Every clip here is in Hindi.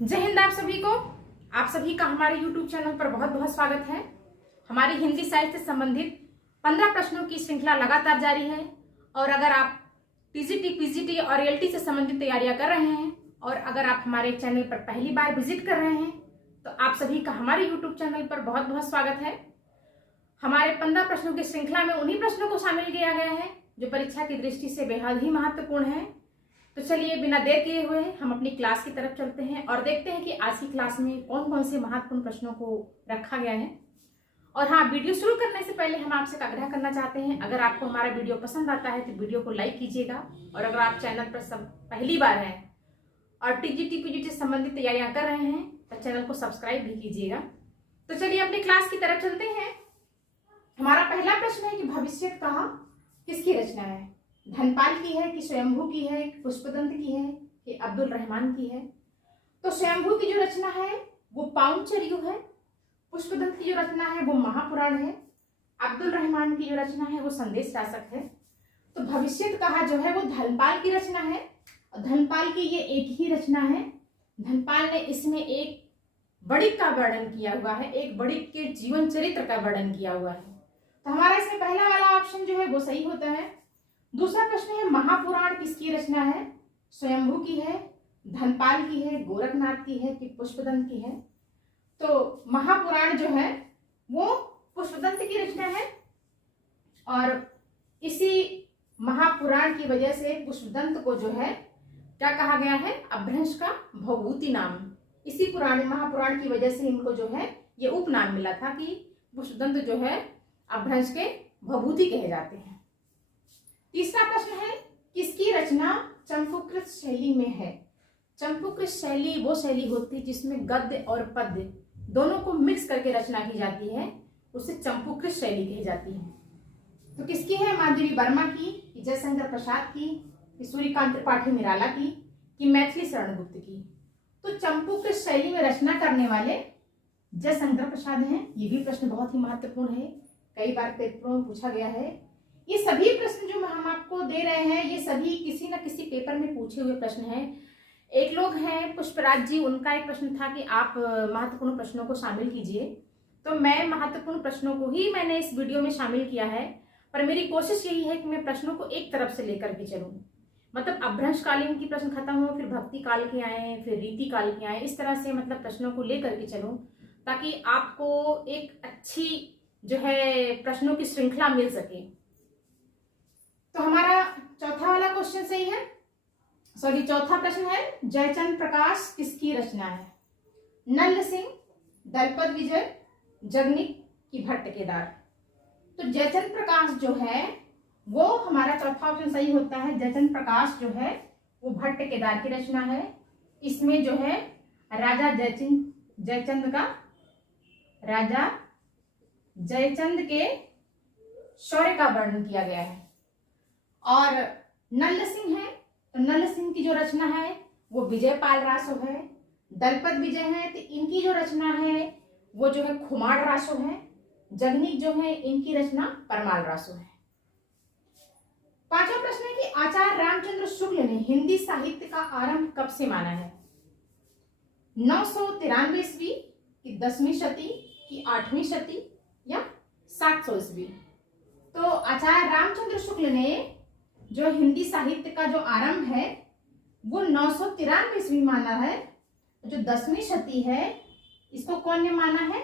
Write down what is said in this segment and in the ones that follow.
जय हिंद आप सभी को। आप सभी का हमारे YouTube चैनल पर बहुत बहुत स्वागत है। हमारी हिंदी साहित्य से संबंधित 15 प्रश्नों की श्रृंखला लगातार जारी है। और अगर आप टीजीटी, पीजीटी और एलटी से संबंधित तैयारियां कर रहे हैं और अगर आप हमारे चैनल पर पहली बार विजिट कर रहे हैं तो आप सभी का हमारे YouTube चैनल पर बहुत बहुत स्वागत है। हमारे 15 प्रश्नों की श्रृंखला में उन्हीं प्रश्नों को शामिल किया गया है जो परीक्षा की दृष्टि से बेहद ही महत्वपूर्ण है। तो चलिए बिना देर किए हुए हम अपनी क्लास की तरफ चलते हैं और देखते हैं कि आज की क्लास में कौन कौन से महत्वपूर्ण प्रश्नों को रखा गया है। और हाँ, वीडियो शुरू करने से पहले हम आपसे आग्रह करना चाहते हैं, अगर आपको हमारा वीडियो पसंद आता है तो वीडियो को लाइक कीजिएगा। और अगर आप चैनल पर पहली बार हैं और टीजीटी पीजीटी से संबंधित तैयारियां कर रहे हैं तो चैनल को सब्सक्राइब भी कीजिएगा। तो चलिए अपनी क्लास की तरफ चलते हैं। हमारा पहला प्रश्न है कि भविष्य कहा किसकी रचना है? धनपाल की है कि स्वयंभू की है, पुष्पदंत की है कि अब्दुल रहमान की है? तो स्वयंभू की जो रचना है वो पाउंचर्यू है, पुष्पदंत की जो रचना है वो महापुराण है, अब्दुल रहमान की जो रचना है वो संदेश शासक है। तो भविष्य कहा जो है वो धनपाल की रचना है और धनपाल की ये एक ही रचना है। धनपाल ने इसमें एक बड़ी का वर्णन किया हुआ है, एक बड़ी के जीवन चरित्र का वर्णन किया हुआ है। तो हमारा इसमें पहला वाला ऑप्शन जो है वो सही होता है। दूसरा प्रश्न है महापुराण किसकी रचना है? स्वयंभू की है, धनपाल की है, गोरखनाथ की है कि पुष्पदंत की है? तो महापुराण जो है वो पुष्पदंत की रचना है और इसी महापुराण की वजह से पुष्पदंत को जो है क्या कहा गया है? अपभ्रंश का भवभूति नाम। इसी महापुराण की वजह से इनको जो है ये उपनाम मिला था कि पुष्पदंत जो है अपभ्रंश के भवभूति कहे जाते हैं। तीसरा प्रश्न है किसकी रचना चंपूकृत शैली में है? चंपूकृत शैली वो शैली होती है जिसमें गद्य और पद्य दोनों को मिक्स करके रचना की जाती है, उसे चंपूकृत शैली कही जाती है। तो किसकी है? माधवी वर्मा की कि जयशंकर प्रसाद की कि सूर्यकांत त्रिपाठी निराला की कि मैथिली शरण गुप्त की? तो चंपूकृत शैली में रचना करने वाले जयशंकर प्रसाद हैं। ये भी प्रश्न बहुत ही महत्वपूर्ण है, कई बार पेपरों में पूछा गया है। ये सभी प्रश्न जो हम आपको दे रहे हैं ये सभी किसी न किसी पेपर में पूछे हुए प्रश्न हैं। एक लोग हैं पुष्पराज जी, उनका एक प्रश्न था कि आप महत्वपूर्ण प्रश्नों को शामिल कीजिए, तो मैं महत्वपूर्ण प्रश्नों को ही मैंने इस वीडियो में शामिल किया है। पर मेरी कोशिश यही है कि मैं प्रश्नों को एक तरफ से लेकर के चलूं, मतलब अपभ्रंश कालीन की प्रश्न खत्म हो, फिर भक्ति काल के आए, फिर रीति काल के आए, इस तरह से मतलब प्रश्नों को लेकर के चलूं ताकि आपको एक अच्छी जो है प्रश्नों की श्रृंखला मिल सके। तो हमारा चौथा वाला क्वेश्चन सही है, चौथा प्रश्न है जयचंद प्रकाश किसकी रचना है? नंद सिंह, दलपत विजय, जगनिक की भट्ट केदार? तो जयचंद प्रकाश जो है वो हमारा चौथा ऑप्शन सही होता है। जयचंद प्रकाश जो है वो भट्ट केदार की रचना है। इसमें जो है राजा जयचंद के शौर्य का वर्णन किया गया है। और नंद सिंह है तो नंद सिंह की जो रचना है वो विजयपाल रासो है। दलपत विजय है तो इनकी जो रचना है वो जो है खुमार रासो है। जगनिक जो है इनकी रचना परमाल रासो है। पांचवा प्रश्न है कि आचार्य रामचंद्र शुक्ल ने हिंदी साहित्य का आरंभ कब से माना है? 993 ईस्वी की 10वीं शती की 8वीं शती या 700 ईस्वी? तो आचार्य रामचंद्र शुक्ल ने जो हिंदी साहित्य का जो आरंभ है वो 993 ईस्वी माना है। जो 10वीं शती है इसको कौन ने माना है?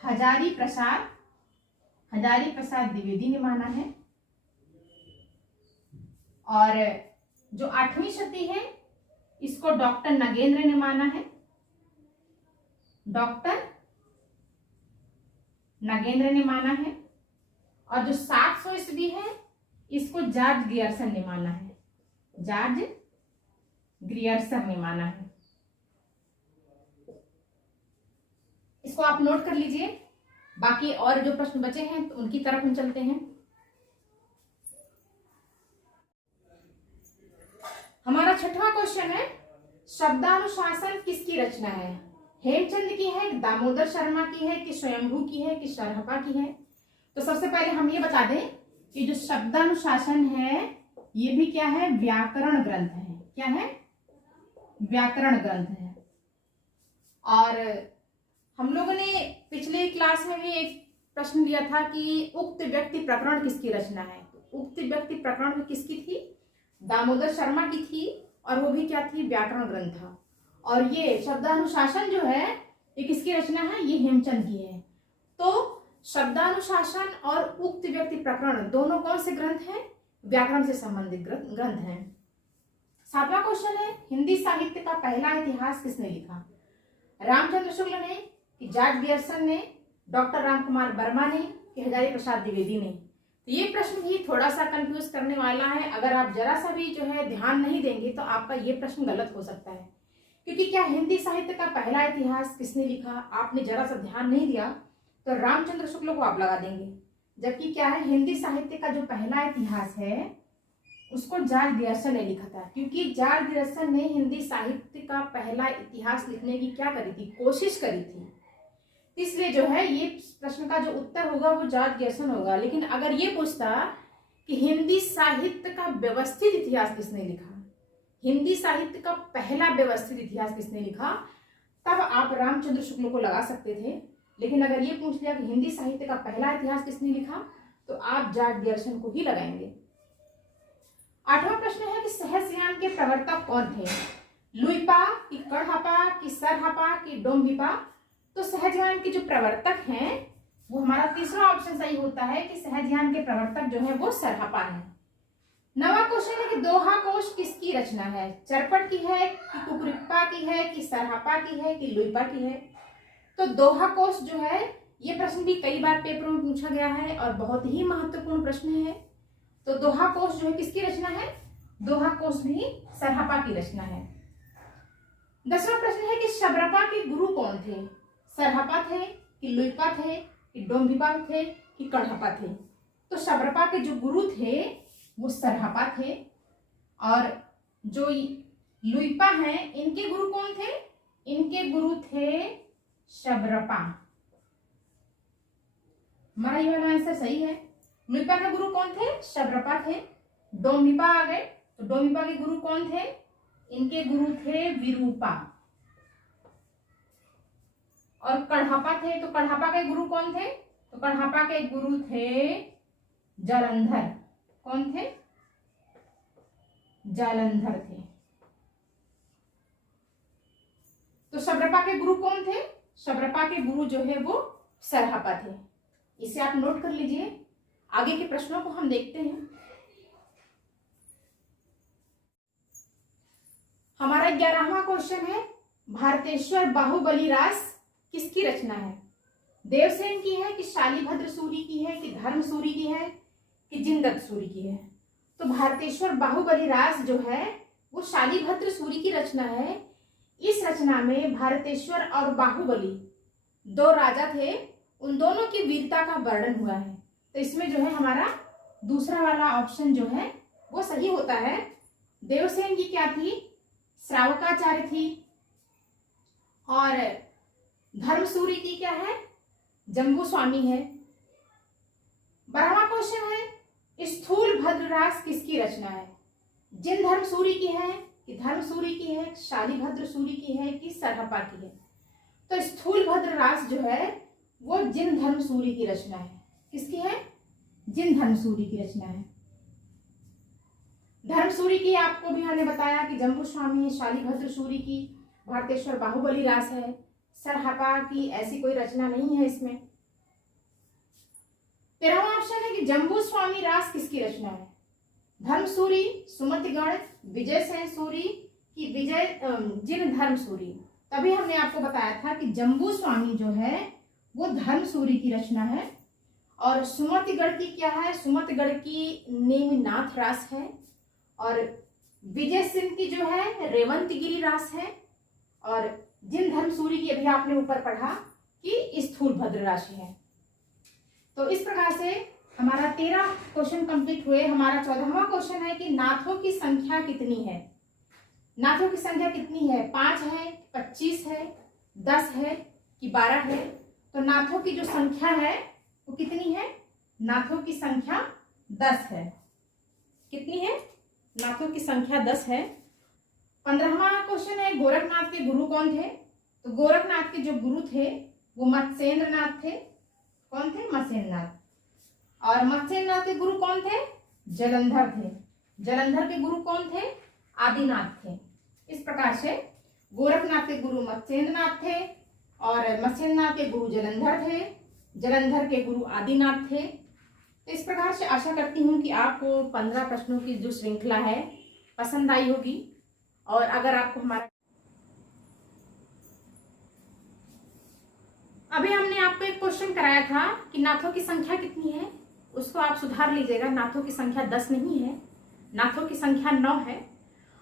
हजारी प्रसाद द्विवेदी ने माना है। और जो 8वीं शती है इसको डॉक्टर नगेंद्र ने माना है। डॉक्टर नगेंद्र ने माना है। और जो 700 ईस्वी है इसको जॉर्ज ग्रियर्सन ने माना है। जॉर्ज ग्रियर्सन ने माना है। इसको आप नोट कर लीजिए। बाकी और जो प्रश्न बचे हैं तो उनकी तरफ हम चलते हैं। हमारा छठवां क्वेश्चन है शब्दानुशासन किसकी रचना है? हेमचंद की है, दामोदर शर्मा की है कि स्वयंभू की है कि सरहपा की है? तो सबसे पहले हम ये बता दें कि जो शब्दानुशासन है ये भी क्या है? व्याकरण ग्रंथ है। क्या है? व्याकरण ग्रंथ है। और हम लोगों ने पिछले क्लास में भी एक प्रश्न लिया था कि उक्त व्यक्ति प्रकरण किसकी रचना है। तो उक्त व्यक्ति प्रकरण में किसकी थी? दामोदर शर्मा की थी, और वो भी क्या थी? व्याकरण ग्रंथ। और ये शब्दानुशासन जो है ये किसकी रचना है? ये हेमचंद की है। तो शब्दानुशासन और उक्त व्यक्ति प्रकरण दोनों कौन से ग्रंथ हैं? व्याकरण से संबंधित ग्रंथ हैं। 7वां क्वेश्चन है, हिंदी साहित्य का पहला इतिहास किसने लिखा? रामचंद्र शुक्ल ने, कि जॉर्ज ग्रियर्सन ने, डॉक्टर रामकुमार वर्मा ने, कि हजारी प्रसाद द्विवेदी ने? तो ये प्रश्न भी थोड़ा सा कंफ्यूज करने वाला है। अगर आप जरा सा भी जो है ध्यान नहीं देंगे तो आपका ये प्रश्न गलत हो सकता है, क्योंकि क्या हिंदी साहित्य का पहला इतिहास किसने लिखा, आपने जरा सा ध्यान नहीं दिया तो रामचंद्र शुक्ल को आप लगा देंगे। जबकि क्या है, हिंदी साहित्य का जो पहला इतिहास है उसको जॉर्ज ग्रियर्सन ने लिखा था, क्योंकि जॉर्ज ग्रियर्सन ने हिंदी साहित्य का पहला इतिहास लिखने की क्या करी थी? कोशिश करी थी। इसलिए जो है ये प्रश्न का जो उत्तर होगा वो जॉर्ज ग्रियर्सन होगा। लेकिन अगर ये पूछता कि हिंदी साहित्य का व्यवस्थित इतिहास किसने लिखा, हिंदी साहित्य का पहला व्यवस्थित इतिहास किसने लिखा, तब आप रामचंद्र शुक्ल को लगा सकते थे। लेकिन अगर ये पूछ लिया कि हिंदी साहित्य का पहला इतिहास किसने लिखा, तो आप जॉर्ज ग्रियर्सन को ही लगाएंगे। 8वां प्रश्न है कि सहस्त्रयान के प्रवर्तक कौन थे? लुइपा, कि कढ़ापा, कि सरहापा, कि डोम्बिपा? तो सहजयान के जो प्रवर्तक हैं वो हमारा तीसरा ऑप्शन सही होता है कि सहजयान के प्रवर्तक जो है वो सरहापा है। 9वां क्वेश्चन है कि दोहा कोश किसकी रचना है? चरपट की है, कि कुकुरिप्पा की है, कि सरहापा की है, कि लुइपा की है? तो दोहा कोश जो है ये प्रश्न भी कई बार पेपरों में पूछा गया है और बहुत ही महत्वपूर्ण प्रश्न है। तो दोहा कोश जो है किसकी रचना है? दोहा कोश भी सरहापा की रचना है। 10वां प्रश्न है कि शबरपा के गुरु कौन थे? सरहापा थे, कि लुइपा थे, कि डोम्बिपा थे, कि कढ़ापा थे? तो शबरपा के जो गुरु थे वो सरहापा थे, और जो लुइपा हैं इनके गुरु कौन थे? इनके गुरु थे शबरपा। हमारा ये वाला आंसर सही है। लुइपा के गुरु कौन थे? शबरपा थे। डोम्बिपा आ गए, तो डोम्बिपा के गुरु कौन थे? इनके गुरु थे विरूपा। और कढ़ापा थे, तो कढ़ापा के गुरु कौन थे? तो कढ़ापा के गुरु थे जालंधर। कौन थे? जालंधर थे। तो शबरपा के गुरु कौन थे? शबरपा के गुरु जो है वो सरहापा थे। इसे आप नोट कर लीजिए। आगे के प्रश्नों को हम देखते हैं। हमारा 11वां क्वेश्चन है, भारतेश्वर बाहुबली रास किसकी रचना है? देवसेन की है, कि शालिभद्र सूरी की है, कि धर्मसूरी की है, कि जिनदत्त सूरी की है? तो भारतेश्वर बाहुबली रास जो है वो शालिभद्र सूरी की रचना है। इस रचना में भारतेश्वर और बाहुबली दो राजा थे, उन दोनों की वीरता का वर्णन हुआ है। तो इसमें जो है हमारा दूसरा वाला ऑप्शन जो है वो सही होता है। देवसेन की क्या थी? श्रावकाचार्य थी, और धर्मसूरी की क्या है? जम्बू स्वामी है। 12वां क्वेश्चन है, स्थूल भद्ररास किसकी रचना है? जिन धर्मसूरी की है, कि धर्मसूरी की है, शालिभद्र सूरी की है, कि सरहपा की है? तो स्थूल भद्ररास जो है वो जिन धर्मसूरी की रचना है। किसकी है? जिन धर्मसूरी की रचना है। धर्मसूरी की आपको भी हमने बताया कि जम्बू स्वामी है, शालिभद्र सूरी की भारतेश्वर बाहुबली रास है, सरहपा की ऐसी कोई रचना नहीं है इसमें। 13वां ऑप्शन है कि जम्बू स्वामी रास किसकी रचना है? धर्मसूरी, सुमतिगण, विजय सेन सूरी, की विजय जिन धर्मसूरी? तभी हमने आपको बताया था कि जम्बू स्वामी जो है वो धर्मसूरी की रचना है, और सुमतिगढ़ की क्या है? सुमतिगढ़ की नेमिनाथ रास है, और विजय सिंह की जो है रेवंतगिरी रास है, और जिन धर्मसूरी की अभी आपने ऊपर पढ़ा कि स्थूल भद्र राशि है। तो इस प्रकार से हमारा 13 क्वेश्चन कंप्लीट हुए। हमारा 14वां क्वेश्चन है कि नाथों की संख्या कितनी है? नाथों की संख्या कितनी है? 5 है, 25 है, 10 है, कि 12 है? तो नाथों की जो संख्या है वो कितनी है? नाथों की संख्या 10 है। कितनी है? नाथों की संख्या 10 है। 15वां क्वेश्चन है, गोरखनाथ के गुरु कौन थे? तो गोरखनाथ के जो गुरु थे वो मत्स्येंद्रनाथ थे। कौन थे? मत्स्येंद्रनाथ। और मत्स्येंद्रनाथ के गुरु कौन थे? जलंधर थे। जलंधर के गुरु कौन थे? आदिनाथ थे। इस प्रकार से गोरखनाथ के गुरु मत्स्येंद्रनाथ थे और मत्स्येंद्रनाथ के गुरु जलंधर थे, जलंधर के गुरु आदिनाथ थे। तो इस प्रकार से आशा करती हूँ कि आपको 15 प्रश्नों की जो श्रृंखला है पसंद आई होगी। और अगर आपको हमारा अभी हमने आपको एक क्वेश्चन कराया था कि नाथों की संख्या कितनी है, उसको आप सुधार लीजिएगा। नाथों की संख्या 10 नहीं है, नाथों की संख्या 9 है।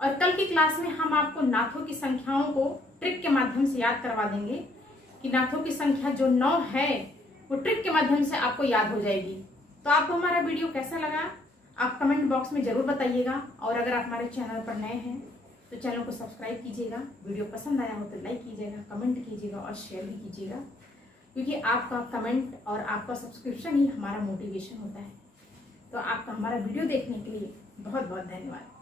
और कल की क्लास में हम आपको नाथों की संख्याओं को ट्रिक के माध्यम से याद करवा देंगे कि नाथों की संख्या जो 9 है वो ट्रिक के माध्यम से आपको याद हो जाएगी। तो आपको हमारा वीडियो कैसा लगा आप कमेंट बॉक्स में जरूर बताइएगा। और अगर आप हमारे चैनल पर नए हैं तो चैनल को सब्सक्राइब कीजिएगा। वीडियो पसंद आया हो तो लाइक कीजिएगा, कमेंट कीजिएगा और शेयर भी कीजिएगा, क्योंकि आपका कमेंट और आपका सब्सक्रिप्शन ही हमारा मोटिवेशन होता है। तो आपका हमारा वीडियो देखने के लिए बहुत बहुत धन्यवाद।